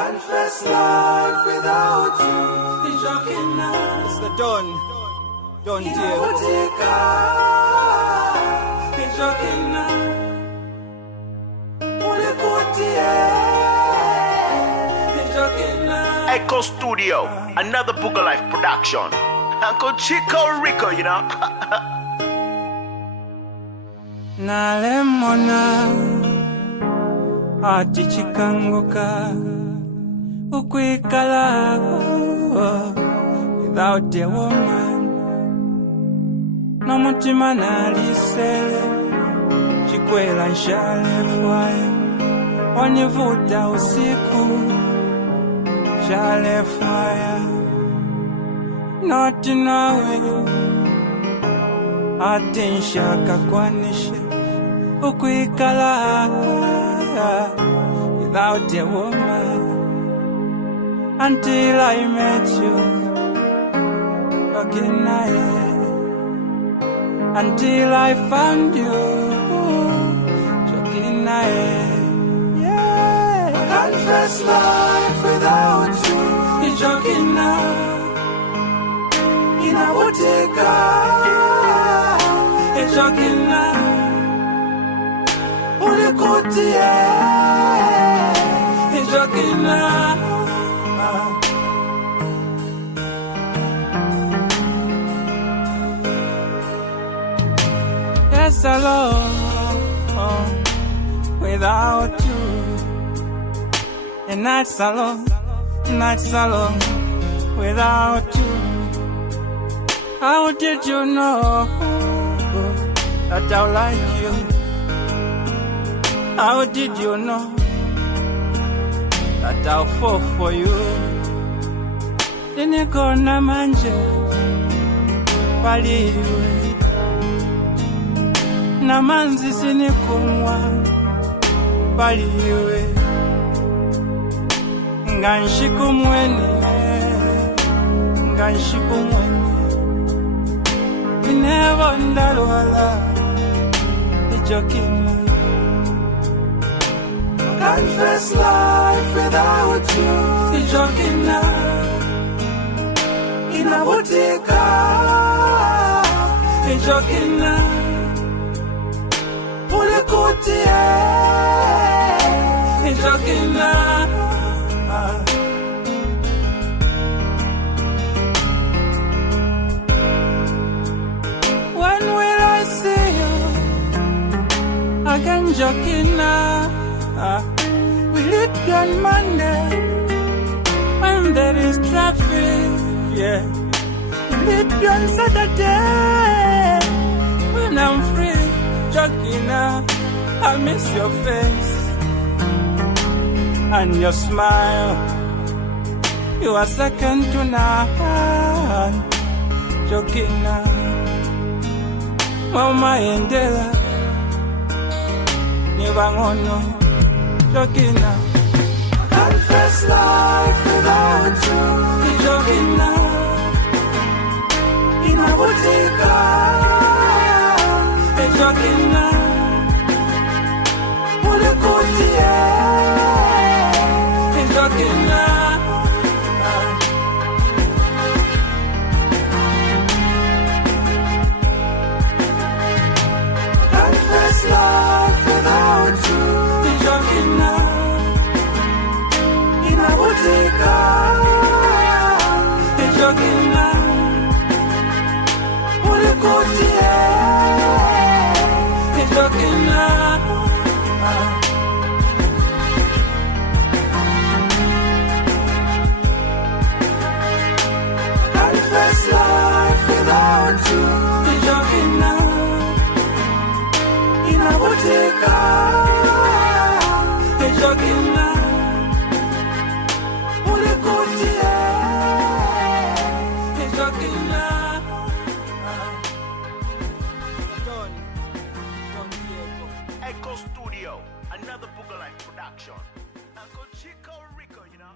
Confess life without you. It's joking now. It's the Don Diego. It's joking now. It's joking now. Echo Studio, another Booger Life production. Uncle Chico Rico, you know. Nalemona ati chikanguka ukwikala without a woman. No mutima nalisele chikwela nshale fwaya wanivuta usiku shale fwaya noti nawe ati nshaka kwanishe ukwikala without a woman until I met you looking at until I found you joking yeah. I confess life without you it's joking now inavutika it's joking now ulikutie it's joking now. Yes, alone without you. And nights alone without you. How did you know that I like you? How did you know that I'll fall for you? Sinikona manje paliwe na manzi sinikumwa paliwe nganshikumwene never ndalwala ijokina. Confess life without you ijokina inavutika ijokina ulikutie ijokina. When will I see you again jokina? Will it be on Monday when there is traffic? Yeah. Will it be on Saturday when I'm free? Jokina, I miss your face and your smile. You are second to none. Jokina, Mama Endela, Nibangono. Jokina, confess life without you. Jokina, inavutika. Jokina, ulikutie. Jokina, confess life without you. Jokina, inavutika. Jokina, ulikutie. Jokina, confess life without you. Jokina, inavutika. Jokina, ulikutie. Jokina. Echo Studio, another Booger Life production. Uncle Chico Rico, you know.